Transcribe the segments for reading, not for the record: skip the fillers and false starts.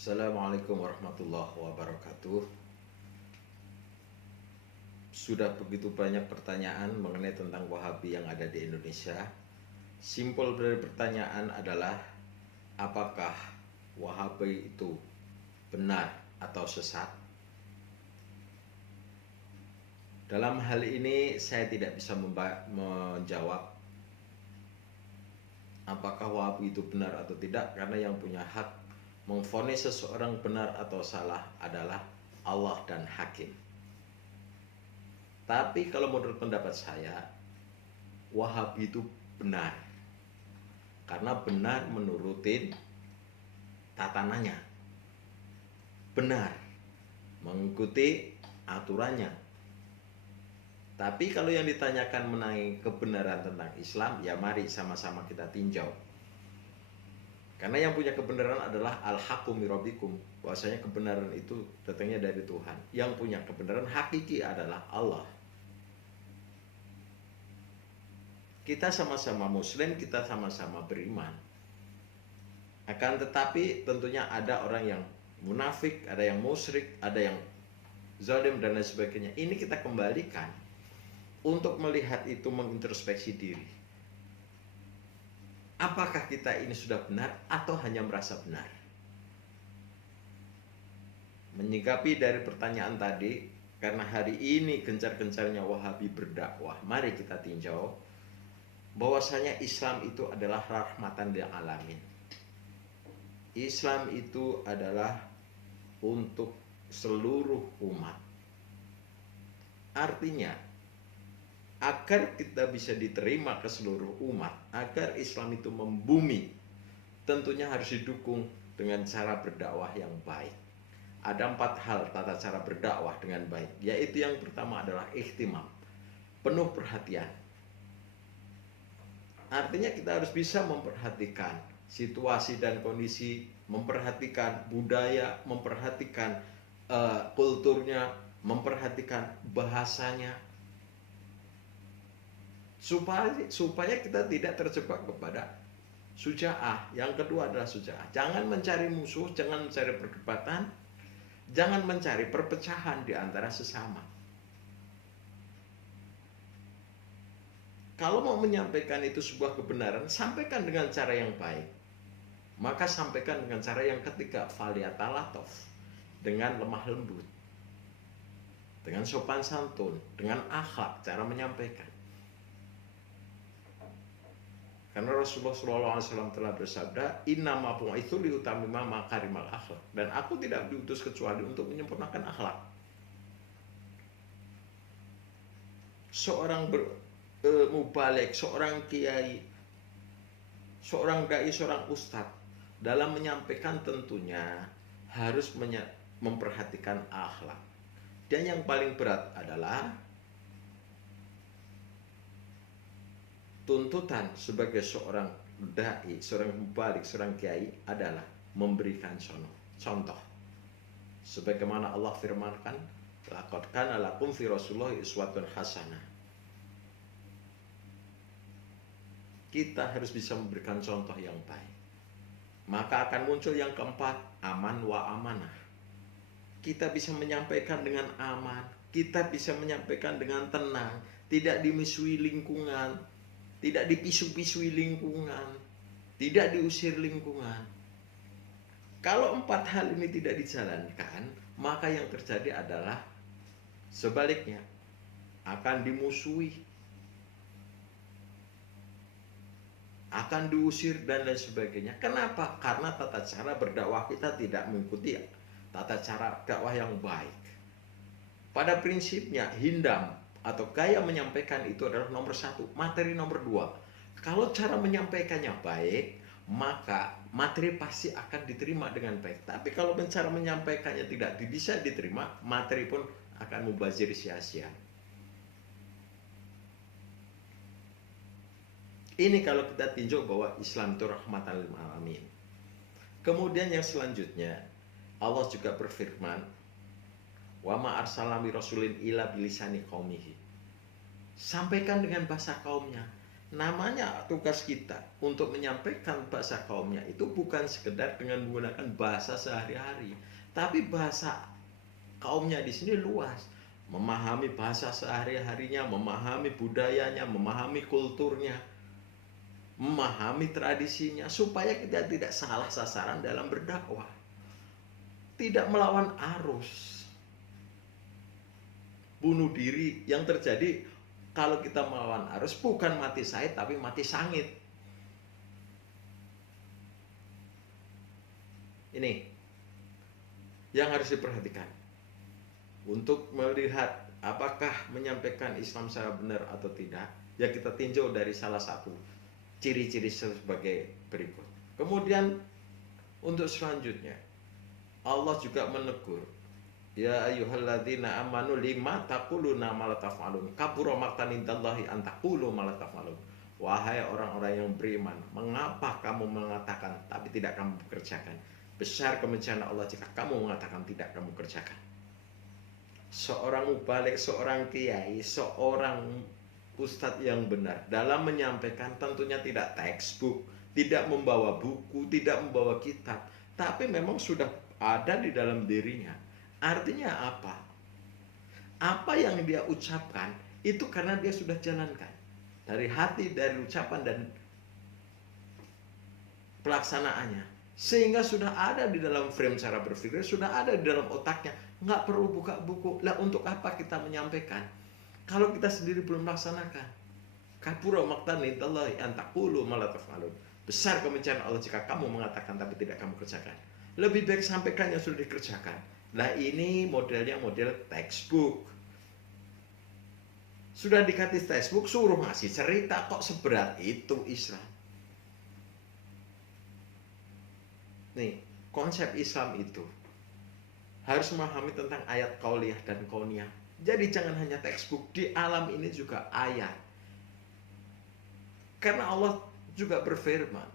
Assalamualaikum warahmatullahi wabarakatuh. Sudah begitu banyak pertanyaan mengenai tentang Wahabi yang ada di Indonesia. Simpel dari pertanyaan adalah, apakah Wahabi itu benar atau sesat? Dalam hal ini saya tidak bisa menjawab apakah Wahabi itu benar atau tidak, karena yang punya hak memvonis seseorang benar atau salah adalah Allah dan hakim. Tapi kalau menurut pendapat saya, Wahabi itu benar, karena benar menurutin tatanannya, benar mengikuti aturannya. Tapi kalau yang ditanyakan mengenai kebenaran tentang Islam, ya mari sama-sama kita tinjau. Karena yang punya kebenaran adalah al-haqqu min rabbikum, bahwasanya kebenaran itu datangnya dari Tuhan. Yang punya kebenaran hakiki adalah Allah. Kita sama-sama muslim, kita sama-sama beriman. Akan tetapi tentunya ada orang yang munafik, ada yang musyrik, ada yang zalim dan lain sebagainya. Ini kita kembalikan untuk melihat itu, mengintrospeksi diri. Apakah kita ini sudah benar atau hanya merasa benar? Menyikapi dari pertanyaan tadi, karena hari ini gencar-gencarnya Wahabi berdakwah, mari kita tinjau bahwasanya Islam itu adalah rahmatan lil alamin. Islam itu adalah untuk seluruh umat. Artinya, agar kita bisa diterima ke seluruh umat, agar Islam itu membumi, tentunya harus didukung dengan cara berdakwah yang baik. Ada 4 hal tata cara berdakwah dengan baik, yaitu yang pertama adalah ihtimam, penuh perhatian. Artinya kita harus bisa memperhatikan situasi dan kondisi, memperhatikan budaya, memperhatikan kulturnya, memperhatikan bahasanya, supaya kita tidak terjebak kepada suja'ah. Yang kedua adalah suja'ah. Jangan mencari musuh, jangan mencari perdebatan, jangan mencari perpecahan di antara sesama. Kalau mau menyampaikan itu sebuah kebenaran, sampaikan dengan cara yang baik. Maka sampaikan dengan cara yang ketiga, faliyatalatov, dengan lemah lembut, dengan sopan santun, dengan akhlak cara menyampaikan. Karena Rasulullah SAW telah bersabda, innama bu'itsu liutamima makarimal akhlak, dan aku tidak diutus kecuali untuk menyempurnakan akhlak. Seorang mubalik, seorang kiai, seorang dai, seorang ustadz, dalam menyampaikan tentunya harus memperhatikan akhlak. Dan yang paling berat adalah tuntutan sebagai seorang dai, seorang mubalik, seorang kiai adalah memberikan contoh. Sebagaimana Allah firmankan, laqad kana lakum fi Rasulillahi uswatun hasanah. Kita harus bisa memberikan contoh yang baik. Maka akan muncul yang keempat, aman wa amanah. Kita bisa menyampaikan dengan aman, kita bisa menyampaikan dengan tenang, tidak dimusuhi lingkungan, tidak dipisu-pisui lingkungan, tidak diusir lingkungan. Kalau 4 hal ini tidak dijalankan, maka yang terjadi adalah sebaliknya, akan dimusuhi, akan diusir dan lain sebagainya. Kenapa? Karena tata cara berdakwah kita tidak mengikuti tata cara dakwah yang baik. Pada prinsipnya, hindam atau gaya menyampaikan itu adalah nomor 1, materi nomor 2. Kalau cara menyampaikannya baik, maka materi pasti akan diterima dengan baik. Tapi kalau cara menyampaikannya tidak bisa diterima, materi pun akan mubazir sia-sia. Ini kalau kita tinjau bahwa Islam itu rahmatan lil alamin. Kemudian yang selanjutnya, Allah juga berfirman, wa ma arsalna mi rasulin illa bilisani qaumihi. Sampaikan dengan bahasa kaumnya. Namanya tugas kita untuk menyampaikan bahasa kaumnya itu bukan sekedar dengan menggunakan bahasa sehari-hari, tapi bahasa kaumnya di sini luas. Memahami bahasa sehari-harinya, memahami budayanya, memahami kulturnya, memahami tradisinya, supaya kita tidak salah sasaran dalam berdakwah. Tidak melawan arus. Bunuh diri yang terjadi kalau kita melawan arus bukan mati syahid tapi mati sangit. Ini yang harus diperhatikan. Untuk melihat apakah menyampaikan Islam secara benar atau tidak, ya kita tinjau dari salah satu ciri-ciri sebagai berikut. Kemudian untuk selanjutnya, Allah juga menegur, ya ayyuhalladzina amanu lima taquluna ma la taf'alun kabura maqtan indallahi an taqulu ma la taf'alun. Wahai orang-orang yang beriman, mengapa kamu mengatakan tapi tidak kamu kerjakan? Besar kebencian Allah jika kamu mengatakan tidak kamu kerjakan. Seorang mubalik, seorang kiai, seorang ustadz yang benar dalam menyampaikan tentunya tidak textbook, tidak membawa buku, tidak membawa kitab, tapi memang sudah ada di dalam dirinya. Artinya apa? Apa yang dia ucapkan itu karena dia sudah jalankan dari hati, dari ucapan dan pelaksanaannya, sehingga sudah ada di dalam frame cara berpikir, sudah ada di dalam otaknya. Nggak perlu buka buku. Lah untuk apa kita menyampaikan kalau kita sendiri belum melaksanakan? Kabura maqtan indallahi an taqulu ma la taf'alun. Besar kebencian Allah jika kamu mengatakan tapi tidak kamu kerjakan. Lebih baik sampaikan yang sudah dikerjakan. Nah ini modelnya model textbook. Sudah dikasih textbook, suruh ngasih cerita, kok seberat itu Islam. Nih, konsep Islam itu harus memahami tentang ayat qauliyah dan kauniyah. Jadi jangan hanya textbook, di alam ini juga ayat. Karena Allah juga berfirman,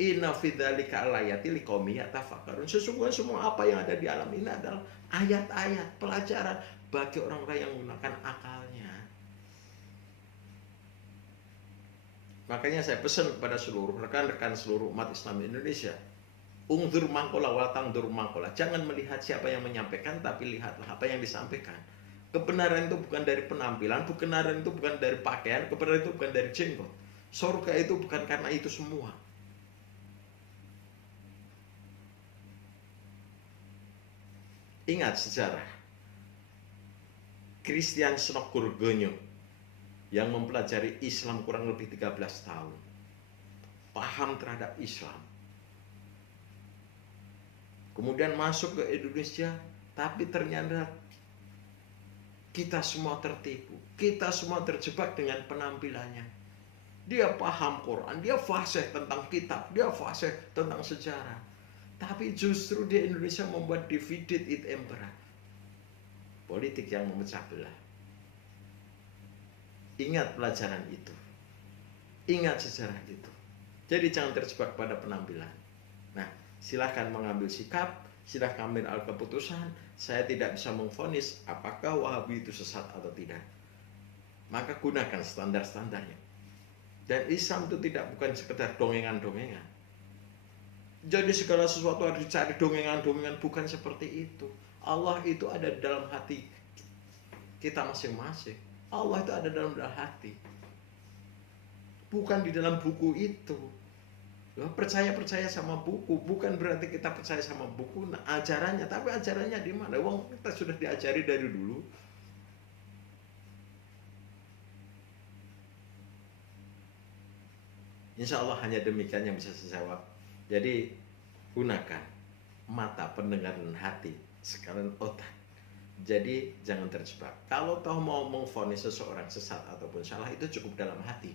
inna fidzalika alayati liqaumin yatafakkarun. Sesungguhnya semua apa yang ada di alam ini adalah ayat-ayat, pelajaran bagi orang-orang yang menggunakan akalnya. Makanya saya pesan kepada seluruh rekan-rekan seluruh umat Islam Indonesia, ungdur mangkola wal tangdur mangkola. Jangan melihat siapa yang menyampaikan, tapi lihatlah apa yang disampaikan. Kebenaran itu bukan dari penampilan, kebenaran itu bukan dari pakaian, kebenaran itu bukan dari jenggot. Surga itu bukan karena itu semua. Ingat sejarah Christian Snokurgenyo yang mempelajari Islam kurang lebih 13 tahun, paham terhadap Islam, kemudian masuk ke Indonesia, tapi ternyata kita semua tertipu, kita semua terjebak dengan penampilannya. Dia paham Quran, dia fasih tentang kitab, dia fasih tentang sejarah, tapi justru di Indonesia membuat divided it impera, politik yang memecah belah. Ingat pelajaran itu, ingat sejarah itu. Jadi jangan terjebak pada penampilan. Nah, silahkan mengambil sikap, silahkan ambil keputusan. Saya tidak bisa memvonis apakah Wahabi itu sesat atau tidak. Maka gunakan standar-standarnya. Dan Islam itu tidak bukan sekedar dongengan-dongengan. Jadi segala sesuatu harus dicari dongengan-dongengan, bukan seperti itu. Allah itu ada di dalam hati kita masing-masing. Allah itu ada dalam hati, bukan di dalam buku itu. Percaya sama buku bukan berarti kita percaya sama buku, nah, ajarannya, tapi ajarannya di mana? Wong kita sudah diajari dari dulu. Insya Allah hanya demikian yang bisa saya jawab. Jadi gunakan mata, pendengar, dan hati sekalian otak. Jadi jangan terjebak. Kalau toh mau memvonis seseorang sesat ataupun salah, itu cukup dalam hati.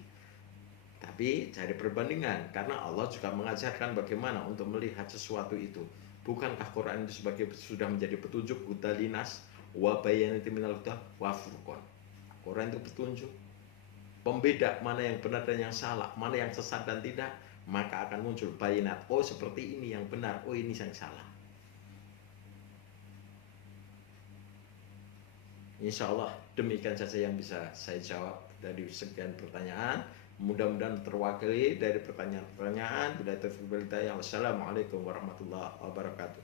Tapi cari perbandingan, karena Allah juga mengajarkan bagaimana untuk melihat sesuatu itu. Bukankah Quran itu sebagai sudah menjadi petunjuk hudalinas wa bayanati minal huda wa furqan. Quran itu petunjuk, pembeda mana yang benar dan yang salah, mana yang sesat dan tidak, maka akan muncul bayinat. Oh seperti ini yang benar, oh ini yang salah. Insya Allah demikian saja yang bisa saya jawab. dari sekian pertanyaan. Mudah-mudahan terwakili dari pertanyaan-pertanyaan. Bila taufiq wal hidayah. Wassalamualaikum warahmatullahi wabarakatuh.